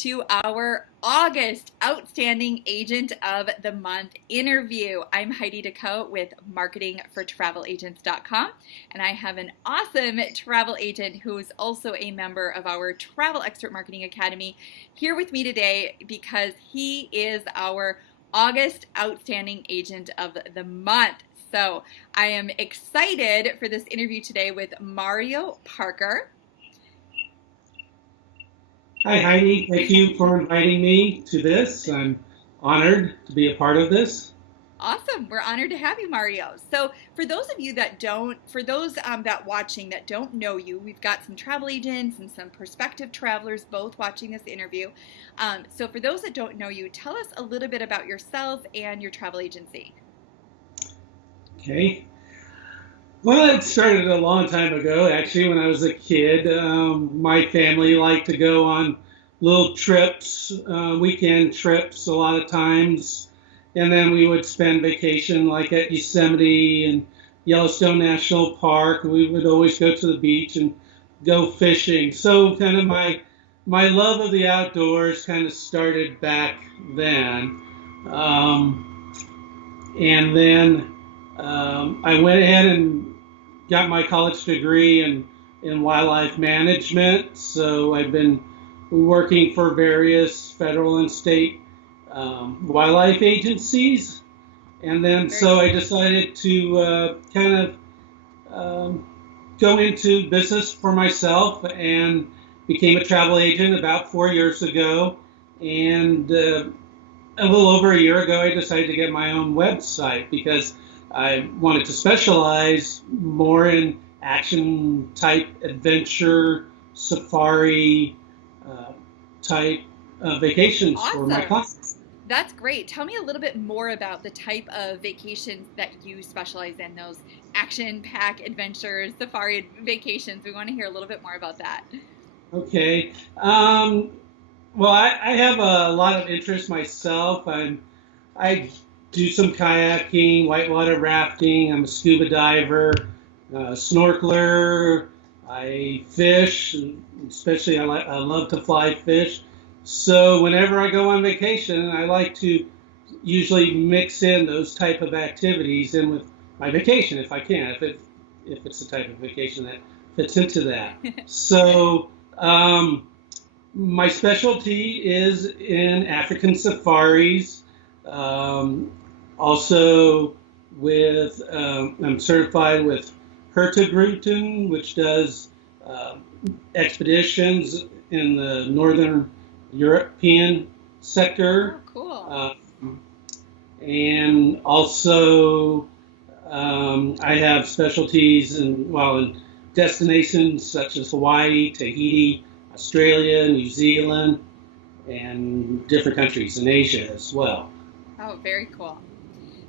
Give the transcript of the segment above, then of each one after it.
to our August Outstanding Agent of the Month interview. I'm Heidi Decaux with marketingfortravelagents.com, and I have an awesome travel agent who is also a member of our Travel Expert Marketing Academy here with me today because he is our August Outstanding Agent of the Month. So I am excited for this interview today with Mario Parker. Hi, Heidi. Thank you for inviting me to this. I'm honored to be a part of this. Awesome. We're honored to have you, Mario. So for those of you that don't, for those that watching that don't know you, we've got some travel agents and some prospective travelers both watching this interview. So for those that don't know you, tell us a little bit about yourself and your travel agency. Okay. Well, it started a long time ago, actually, when I was a kid. My family liked to go on little trips, weekend trips a lot of times. And then we would spend vacation like at Yosemite and Yellowstone National Park. We would always go to the beach and go fishing. So kind of my love of the outdoors kind of started back then. And then I went ahead and got my college degree in wildlife management. So I've been working for various federal and state wildlife agencies. And then so I decided to kind of go into business for myself and became a travel agent about 4 years ago. And a little over a year ago, I decided to get my own website because I wanted to specialize more in action type adventure, safari type vacations for my clients. That's great. Tell me a little bit more about the type of vacations that you specialize in, those action pack adventures, safari vacations. We want to hear a little bit more about that. Okay. Well, I have a lot of interest myself. I do some kayaking, whitewater rafting. I'm a scuba diver, snorkeler. I fish, especially I love to fly fish. So whenever I go on vacation, I like to usually mix in those type of activities in with my vacation if I can, if it's the type of vacation that fits into that. So my specialty is in African safaris. Also with, I'm certified with Hurtigruten, which does expeditions in the northern European sector. Oh, cool. And also I have specialties in destinations such as Hawaii, Tahiti, Australia, New Zealand, and different countries in Asia as well. Oh, very cool.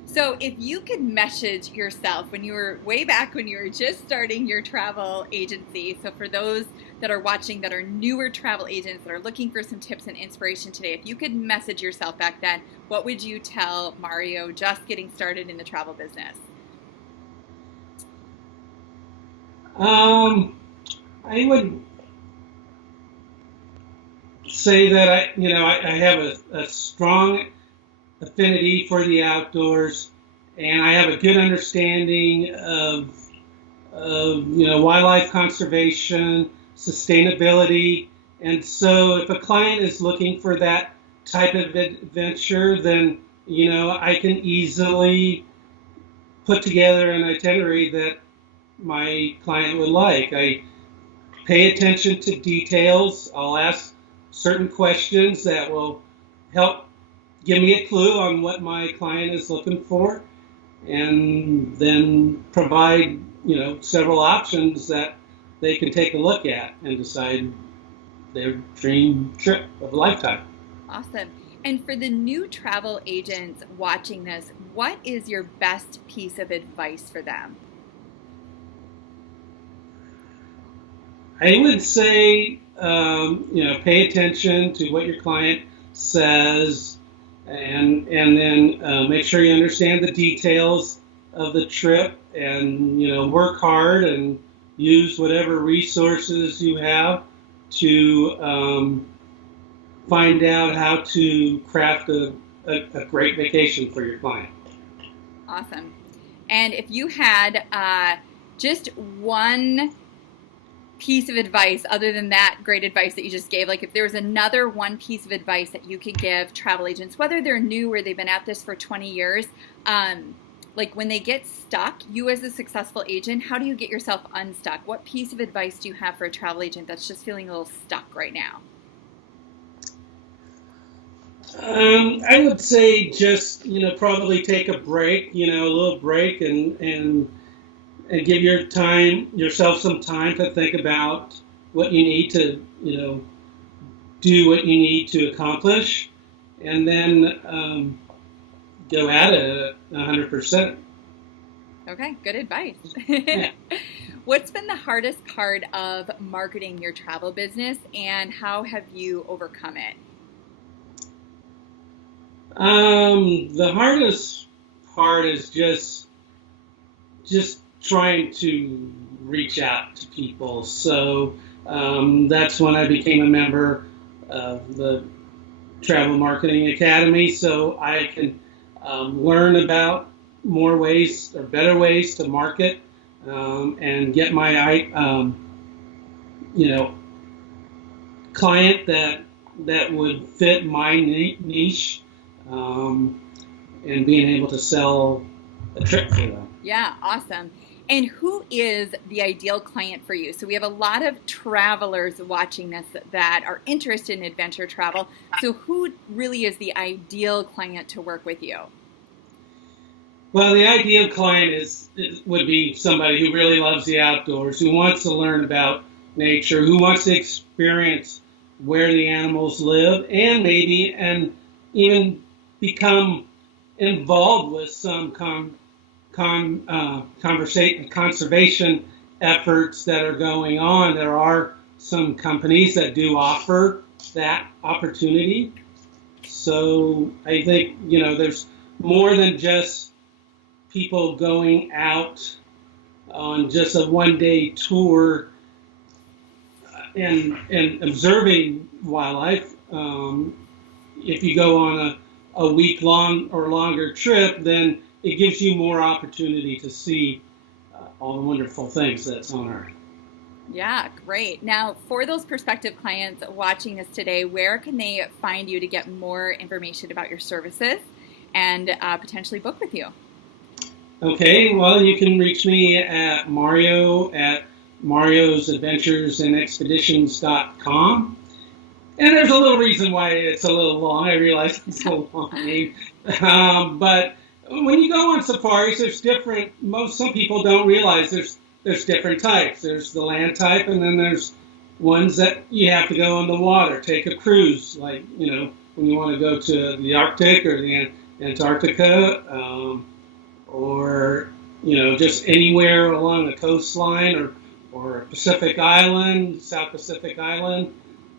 So if you could message yourself when you were way back when you were just starting your travel agency, so for those that are watching that are newer travel agents that are looking for some tips and inspiration today, if you could message yourself back then, what would you tell Mario just getting started in the travel business? I would say that I have a strong affinity for the outdoors, and I have a good understanding of wildlife conservation, sustainability, and so if a client is looking for that type of adventure, then I can easily put together an itinerary that my client would like. I pay attention to details. I'll ask certain questions that will help give me a clue on what my client is looking for, and then provide several options that they can take a look at and decide their dream trip of a lifetime. Awesome. And for the new travel agents watching this, what is your best piece of advice for them? I would say, pay attention to what your client says, and then make sure you understand the details of the trip, and work hard and use whatever resources you have to find out how to craft a great vacation for your client. Awesome. And if you had just one piece of advice other than that great advice that you just gave, like if there was another one piece of advice that you could give travel agents, whether they're new or they've been at this for 20 years, like when they get stuck, you as a successful agent, how do you get yourself unstuck? What piece of advice do you have for a travel agent that's just feeling a little stuck right now? I would say just, probably take a break, a little break, and give yourself some time to think about what you need to, do what you need to accomplish, and then go at it 100%. Okay, good advice. Yeah. What's been the hardest part of marketing your travel business, and how have you overcome it? The hardest part is just trying to reach out to people. So that's when I became a member of the Travel Marketing Academy, so I can learn about more ways or better ways to market and get my client that would fit my niche, and being able to sell a trip for them. Yeah, awesome. And who is the ideal client for you? So we have a lot of travelers watching this that are interested in adventure travel. So who really is the ideal client to work with you? Well, the ideal client would be somebody who really loves the outdoors, who wants to learn about nature, who wants to experience where the animals live, and even become involved with some conservation efforts that are going on. There are some companies that do offer that opportunity. So I think, there's more than just people going out on just a one-day tour and observing wildlife. If you go on a week-long or longer trip, then it gives you more opportunity to see all the wonderful things that's on Earth. Yeah, great. Now, for those prospective clients watching us today, where can they find you to get more information about your services and potentially book with you? Okay, well, you can reach me at Mario at mariosadventuresandexpeditions.com. And there's a little reason why it's a little long. I realize it's a long name. But when you go on safaris, there's some people don't realize there's different types. There's the land type, and then there's ones that you have to go on the water, take a cruise, like, when you want to go to the Arctic or the Antarctica, or, just anywhere along the coastline or a Pacific island, South Pacific island,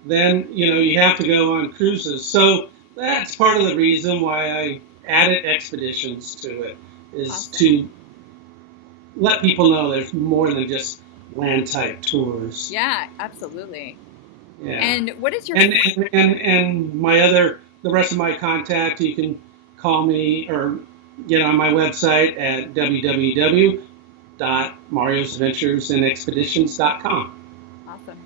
then, you have to go on cruises. So that's part of the reason why I added expeditions to it, is awesome. To let people know there's more than just land type tours. Yeah, absolutely. Yeah. And what is your and the rest of my contact, you can call me or get on my website at www.mariosadventuresandexpeditions.com. Awesome.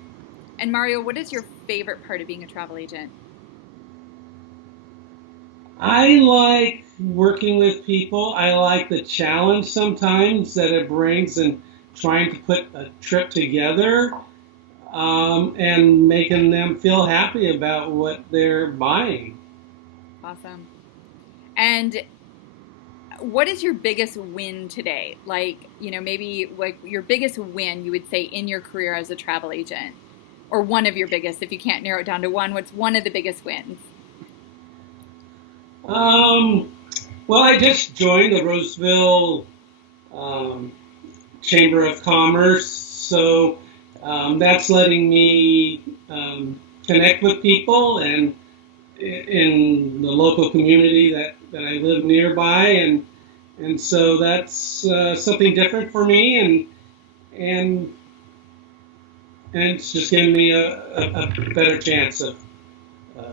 And Mario, what is your favorite part of being a travel agent? I like working with people. I like the challenge sometimes that it brings and trying to put a trip together, and making them feel happy about what they're buying. Awesome. And what is your biggest win today? Like, maybe like your biggest win you would say in your career as a travel agent, or one of your biggest, if you can't narrow it down to one, what's one of the biggest wins? Well, I just joined the Roseville Chamber of Commerce, so that's letting me connect with people and in the local community that I live nearby, and so that's something different for me, and it's just giving me a better chance of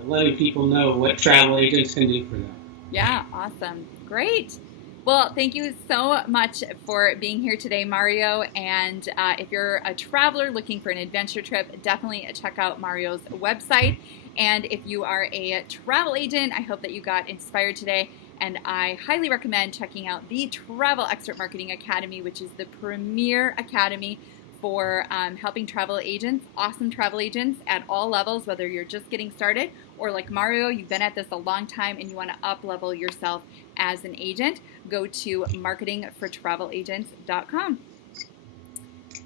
letting people know what travel agents can do for them. Yeah, awesome. Great. Well, thank you so much for being here today, Mario. And if you're a traveler looking for an adventure trip, definitely check out Mario's website. And if you are a travel agent, I hope that you got inspired today. And I highly recommend checking out the Travel Expert Marketing Academy, which is the premier academy for helping travel agents, awesome travel agents at all levels, whether you're just getting started or like Mario, you've been at this a long time and you want to up-level yourself as an agent. Go to marketingfortravelagents.com.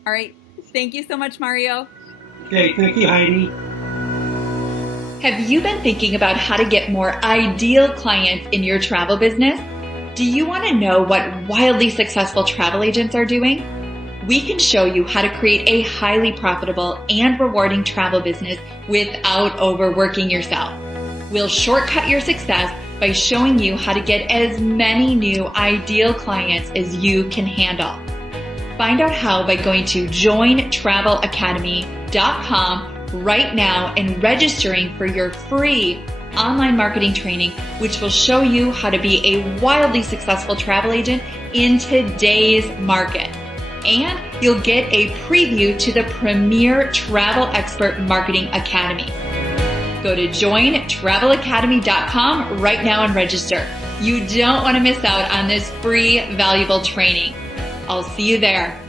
All right. Thank you so much, Mario. Okay. Thank you, Heidi. Have you been thinking about how to get more ideal clients in your travel business? Do you want to know what wildly successful travel agents are doing? We can show you how to create a highly profitable and rewarding travel business without overworking yourself. We'll shortcut your success by showing you how to get as many new ideal clients as you can handle. Find out how by going to jointravelacademy.com right now and registering for your free online marketing training, which will show you how to be a wildly successful travel agent in today's market. And you'll get a preview to the premier Travel Expert Marketing Academy. Go to jointravelacademy.com right now and register. You don't want to miss out on this free, valuable training. I'll see you there.